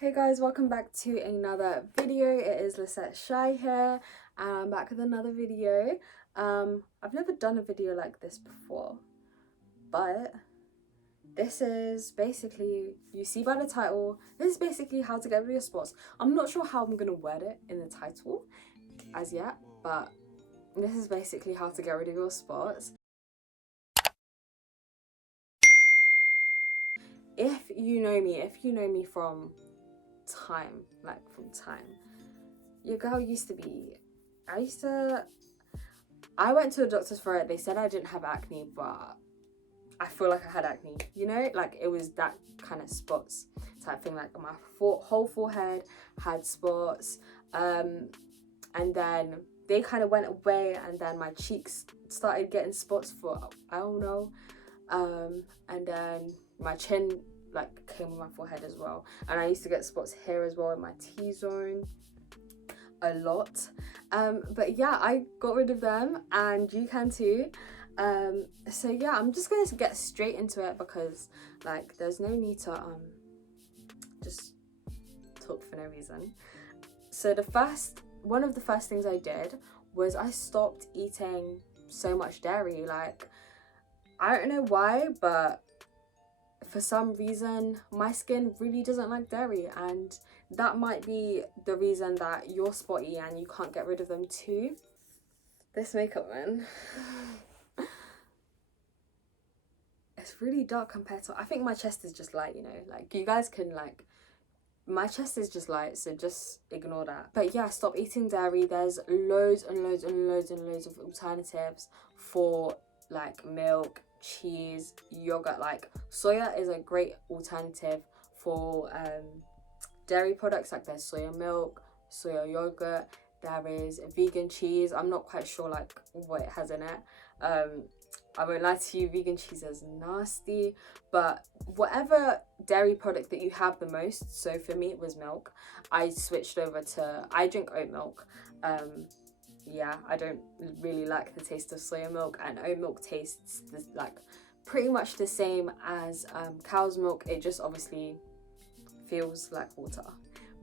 Hey guys, welcome back to another video. It is lisettewkj here and I'm back with another video. I've never done a video like this before, but this is basically, you see by the title, this is basically how to get rid of your spots. I'm not sure how I'm gonna word it in the title as yet, but this is basically how to get rid of your spots. If you know me from time, your girl used to be, I went to a doctor's for it. They said I didn't have acne, but I feel like I had acne, you know, like it was that kind of spots type thing. Like my whole forehead had spots, and then they kind of went away, and then my cheeks started getting spots for I don't know, and then my chin like came with my forehead as well, and I used to get spots here as well in my T-zone a lot. But yeah, I got rid of them and you can too. So yeah, I'm just gonna get straight into it because like there's no need to just talk for no reason. So one of the first things I did was I stopped eating so much dairy. Like I don't know why, but for some reason my skin really doesn't like dairy, and that might be the reason that you're spotty and you can't get rid of them too. This makeup, man, it's really dark compared to, I think my chest is just light, you know, like you guys can like, my chest is just light, so just ignore that. But yeah, stop eating dairy. There's loads and loads and loads and loads of alternatives for like milk, cheese, yogurt. Like soya is a great alternative for dairy products. Like there's soya milk, soya yogurt, there is vegan cheese. I'm not quite sure like what it has in it. I won't lie to you, vegan cheese is nasty, but whatever dairy product that you have the most, so for me it was milk, I switched over to, I drink oat milk. Yeah, I don't really like the taste of soya milk, and oat milk tastes like pretty much the same as cow's milk. It just obviously feels like water,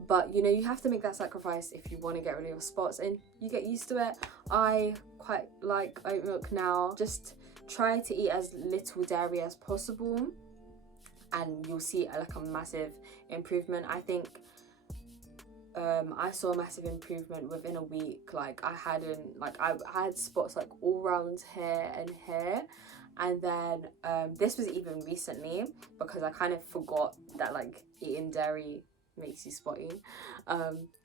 but you know, you have to make that sacrifice if you want to get rid of your spots and you get used to it. I quite like oat milk now. Just try to eat as little dairy as possible and you'll see like a massive improvement. I think I saw a massive improvement within a week. Like I had spots like all around here and here, and then this was even recently because I kind of forgot that like eating dairy makes you spotty,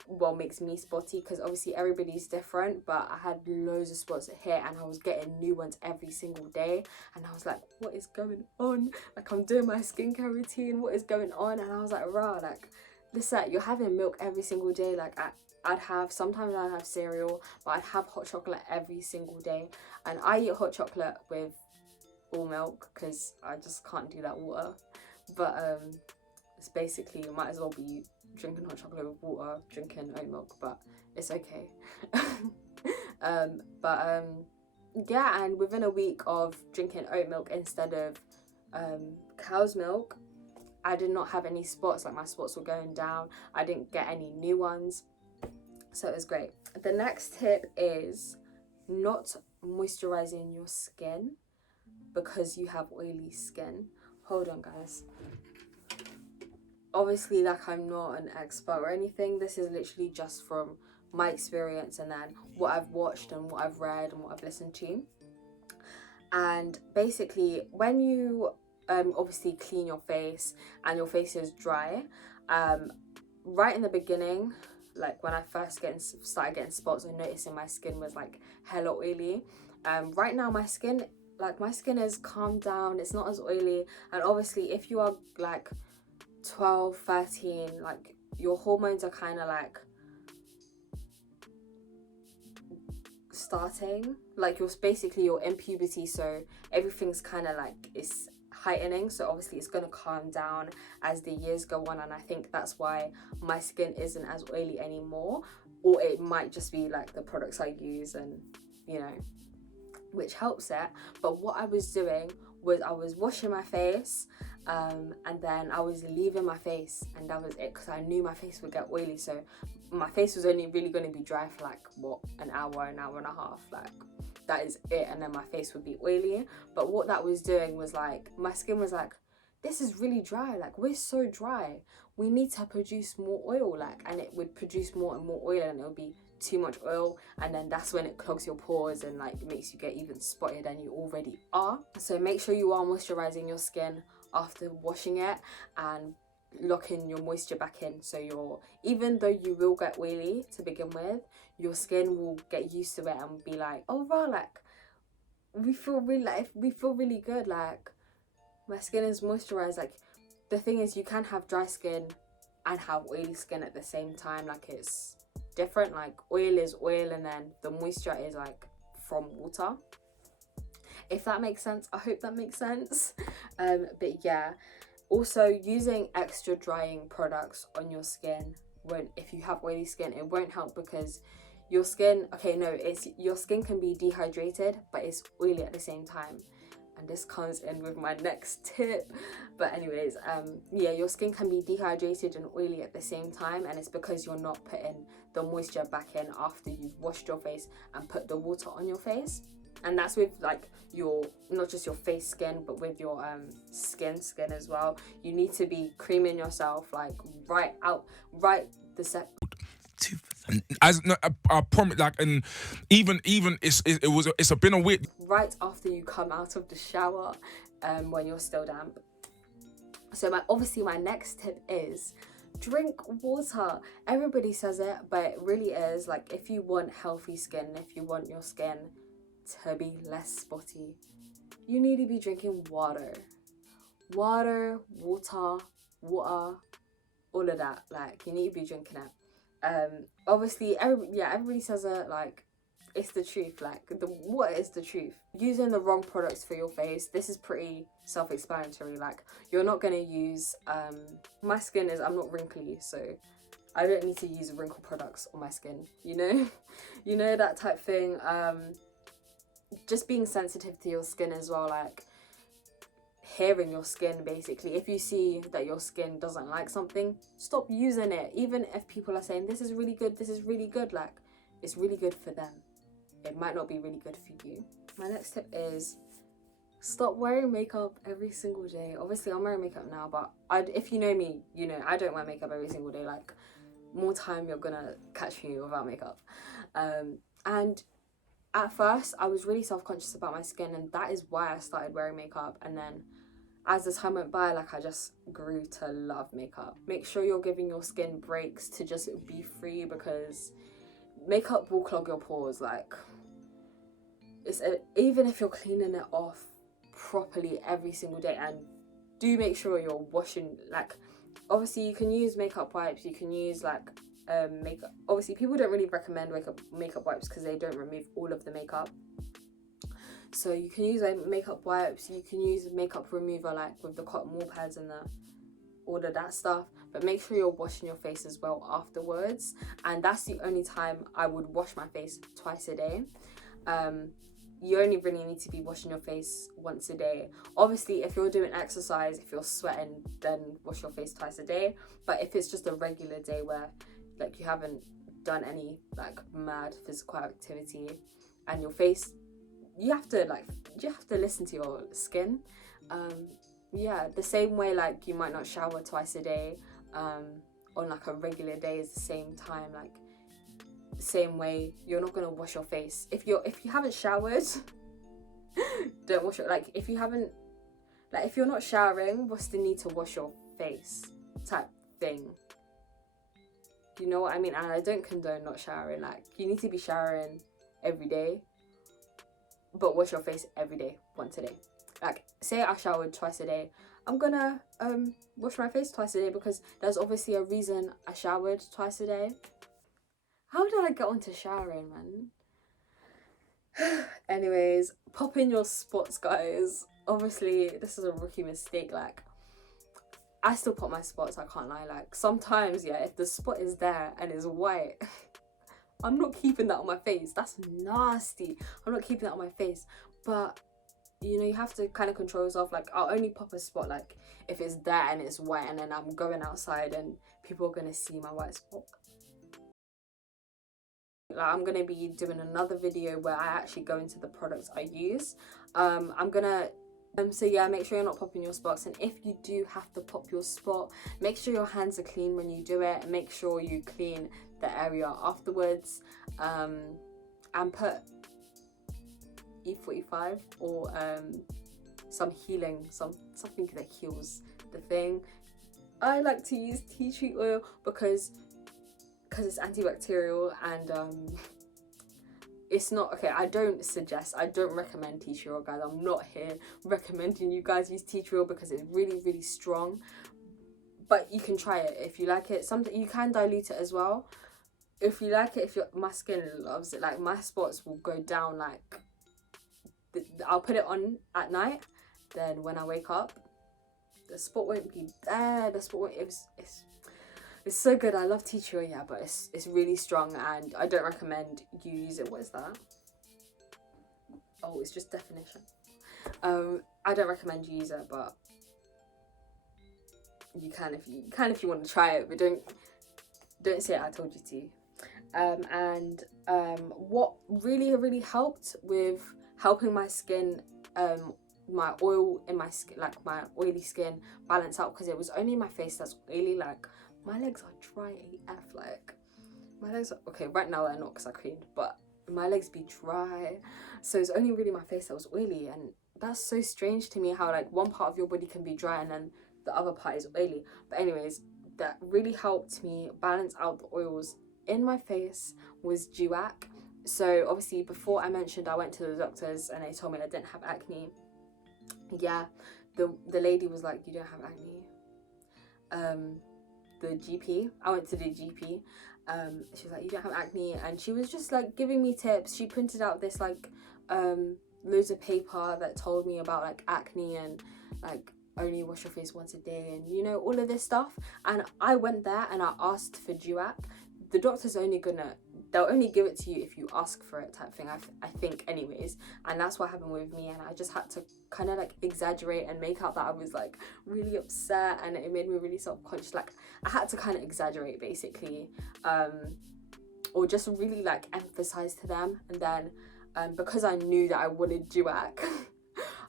well, makes me spotty, because obviously everybody's different, but I had loads of spots here and I was getting new ones every single day, and I was like, what is going on? Like I'm doing my skincare routine, what is going on? And I was like, rah, like listen, you're having milk every single day. Like sometimes I'd have cereal, but I'd have hot chocolate every single day, and I eat hot chocolate with all milk because I just can't do that water. But it's basically, you might as well be drinking hot chocolate with water, drinking oat milk, but it's okay. Yeah, and within a week of drinking oat milk instead of cow's milk, I did not have any spots. Like my spots were going down, I didn't get any new ones, so it was great. The next tip is not moisturizing your skin because you have oily skin. Hold on guys, obviously like I'm not an expert or anything, this is literally just from my experience and then what I've watched and what I've read and what I've listened to. And basically when you obviously clean your face and your face is dry, right in the beginning, like when I first started getting spots and noticing my skin was like hella oily, right now my skin has calmed down, it's not as oily. And obviously if you are like 12, 13, like your hormones are kind of like starting, like you're basically, you're in puberty, so everything's kind of like it's heightening, so obviously it's going to calm down as the years go on, and I think that's why my skin isn't as oily anymore, or it might just be like the products I use and you know, which helps it. But what I was doing was I was washing my face and then I was leaving my face, and that was it, because I knew my face would get oily. So my face was only really going to be dry for like what, an hour and a half, like that is it, and then my face would be oily. But what that was doing was like, my skin was like, this is really dry, like we're so dry, we need to produce more oil, like, and it would produce more and more oil, and it would be too much oil, and then that's when it clogs your pores and like makes you get even spotted than you already are. So make sure you are moisturizing your skin after washing it, and locking your moisture back in, so even though you will get oily to begin with, your skin will get used to it and be like, oh wow, like we feel really good, like my skin is moisturized. Like the thing is, you can have dry skin and have oily skin at the same time, like it's different. Like oil is oil, and then the moisture is like from water, if that makes sense. I hope that makes sense. But yeah, also using extra drying products on your skin won't, if you have oily skin, it won't help, because your skin, your skin can be dehydrated but it's oily at the same time, and this comes in with my next tip. But anyways, yeah, your skin can be dehydrated and oily at the same time, and it's because you're not putting the moisture back in after you've washed your face and put the water on your face. And that's with like your, not just your face skin, but with your skin as well. You need to be creaming yourself like right the set. As no, I promise, like, and even it's been a weird. Right after you come out of the shower, when you're still damp. So my next tip is drink water. Everybody says it, but it really is like, if you want healthy skin, if you want your skin to be less spotty, you need to be drinking water, all of that. Like you need to be drinking it. Obviously everybody says it, like it's the truth, like what is the truth. Using the wrong products for your face, this is pretty self-explanatory. Like you're not gonna use my skin is, I'm not wrinkly, so I don't need to use wrinkle products on my skin, you know that type thing. Just being sensitive to your skin as well, like hearing your skin basically. If you see that your skin doesn't like something, stop using it. Even if people are saying this is really good, like it's really good for them, it might not be really good for you. My next tip is stop wearing makeup every single day. Obviously I'm wearing makeup now, but if you know me, you know I don't wear makeup every single day. Like more time you're gonna catch me without makeup. And at first I was really self-conscious about my skin, and that is why I started wearing makeup. And then as the time went by, like I just grew to love makeup. Make sure you're giving your skin breaks to just be free, because makeup will clog your pores. Like even if you're cleaning it off properly every single day, and do make sure you're washing, like obviously you can use makeup wipes, you can use like makeup. Obviously people don't really recommend makeup wipes because they don't remove all of the makeup. So you can use like makeup wipes, you can use makeup remover like with the cotton wool pads and all of that stuff, but make sure you're washing your face as well afterwards. And that's the only time I would wash my face twice a day. You only really need to be washing your face once a day. Obviously if you're doing exercise, if you're sweating, then wash your face twice a day. But if it's just a regular day where like you haven't done any like mad physical activity, and your face, you have to listen to your skin. Yeah, the same way like you might not shower twice a day on like a regular day is the same time. Like same way you're not gonna wash your face if you haven't showered. Don't wash it. Like if you're not showering, what's the need to wash your face type thing, you know what I mean? And I don't condone not showering. Like you need to be showering every day, but wash your face every day, once a day. Like say I showered twice a day, I'm gonna wash my face twice a day, because there's obviously a reason I showered twice a day. How did I get onto showering, man? Anyways, pop in your spots, guys. Obviously this is a rookie mistake. Like I still pop my spots, I can't lie. Like sometimes, yeah, if the spot is there and it's white, I'm not keeping that on my face. That's nasty. I'm not keeping that on my face. But you know, you have to kind of control yourself. Like, I'll only pop a spot like if it's there and it's white, and then I'm going outside and people are gonna see my white spot. Like, I'm gonna be doing another video where I actually go into the products I use. I'm gonna so yeah, make sure you're not popping your spots, and if you do have to pop your spot, make sure your hands are clean when you do it, and make sure you clean the area afterwards, and put E45 or some healing, something that heals the thing. I like to use tea tree oil because it's antibacterial, and it's not okay. I don't recommend tea tree oil, guys. I'm not here recommending you guys use tea tree oil because it's really, really strong, but you can try it if you like it. Something you can dilute it as well if you like it. My skin loves it. Like, my spots will go down. Like, I'll put it on at night, then when I wake up, the spot won't be there. The spot won't, it's so good. I love tea tree oil, yeah, but it's really strong, and I don't recommend you use it. What is that? Oh, it's just definition. I don't recommend you use it, but you can if you want to try it, but don't say I told you to. What really helped with helping my skin, my oil in my skin, like my oily skin, balance out, because it was only my face that's oily. Like, my legs are dry AF. Like, my legs are okay right now, they're not because I cleaned, but my legs be dry, so it's only really my face that was oily. And that's so strange to me, how like one part of your body can be dry and then the other part is oily. But anyways, that really helped me balance out the oils in my face was Duac. So obviously, before I mentioned I went to the doctors and they told me I didn't have acne. Yeah, the lady was like, you don't have acne. The GP, I went to the GP, she was like, you don't have acne, and she was just like giving me tips. She printed out this like loads of paper that told me about like acne and like only wash your face once a day, and you know, all of this stuff. And I went there and I asked for Duac. The doctor's they'll only give it to you if you ask for it, type thing, I think, anyways. And that's what happened with me, and I just had to kind of like exaggerate and make out that I was like really upset, and it made me really self-conscious. Like, I had to kind of exaggerate basically, or just really like emphasize to them. And then because I knew that I wanted Duac,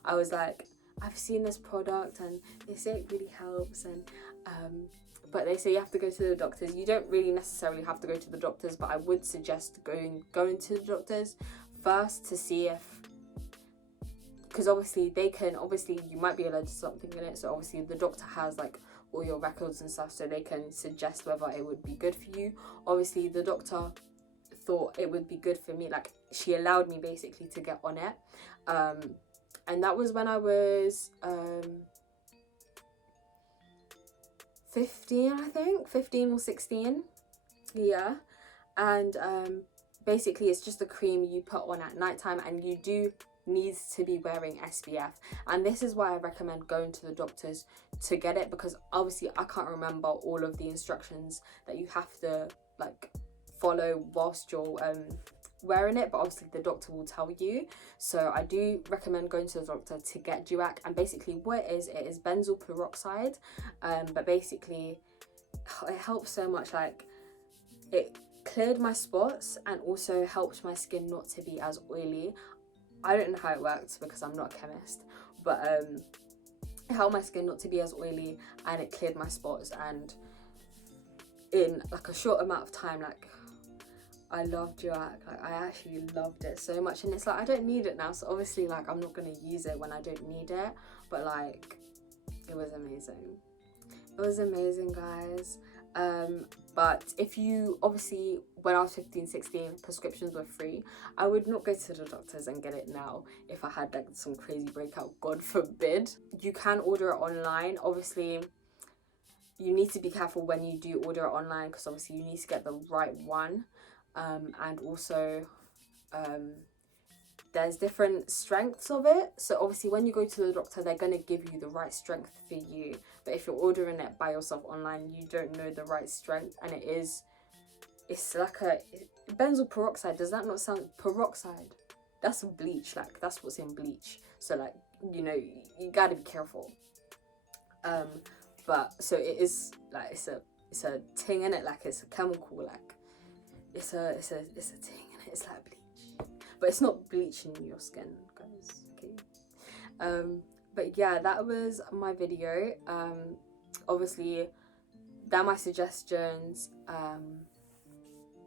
I was like, I've seen this product and they say it really helps, and but they say you have to go to the doctors. You don't really necessarily have to go to the doctors, but I would suggest going to the doctors first to see if, because obviously you might be allergic to something in it, so obviously the doctor has like all your records and stuff, so they can suggest whether it would be good for you. Obviously the doctor thought it would be good for me, like she allowed me basically to get on it, and that was when I was 15, I think, 15 or 16, yeah. And basically it's just a cream you put on at nighttime, and you do need to be wearing SPF. And this is why I recommend going to the doctors to get it, because obviously I can't remember all of the instructions that you have to like follow whilst you're wearing it, but obviously the doctor will tell you. So I do recommend going to the doctor to get Duac. And basically what it is benzoyl peroxide, but basically it helps so much. Like, it cleared my spots and also helped my skin not to be as oily. I don't know how it works because I'm not a chemist, but it helped my skin not to be as oily, and it cleared my spots. And in like a short amount of time, like, I love Duac. Like, I actually loved it so much. And it's like, I don't need it now, so obviously like I'm not gonna use it when I don't need it, but like, it was amazing. It was amazing, guys. But if you, obviously when I was 15, 16, prescriptions were free. I would not go to the doctors and get it now if I had like some crazy breakout, God forbid. You can order it online. Obviously you need to be careful when you do order it online, because obviously you need to get the right one. And also there's different strengths of it, so obviously when you go to the doctor they're going to give you the right strength for you, but if you're ordering it by yourself online you don't know the right strength. And it's like a benzoyl peroxide. Does that not sound peroxide? That's bleach, like that's what's in bleach. So like you know, you gotta be careful. But so it is like it's a thing in it, like it's a chemical, like it's a thing in it. It's like bleach, but it's not bleaching your skin, guys. Okay. But yeah, that was my video. Obviously, they're my suggestions.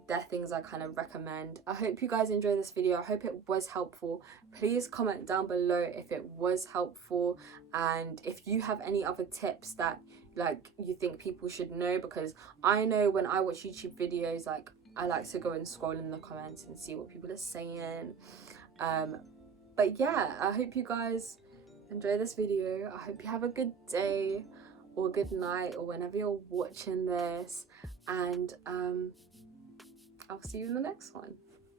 They're things I kind of recommend. I hope you guys enjoyed this video. I hope it was helpful. Please comment down below if it was helpful, and if you have any other tips that like you think people should know, because I know when I watch YouTube videos, like I like to go and scroll in the comments and see what people are saying. But yeah, I hope you guys enjoy this video. I hope you have a good day or good night or whenever you're watching this, and I'll see you in the next one.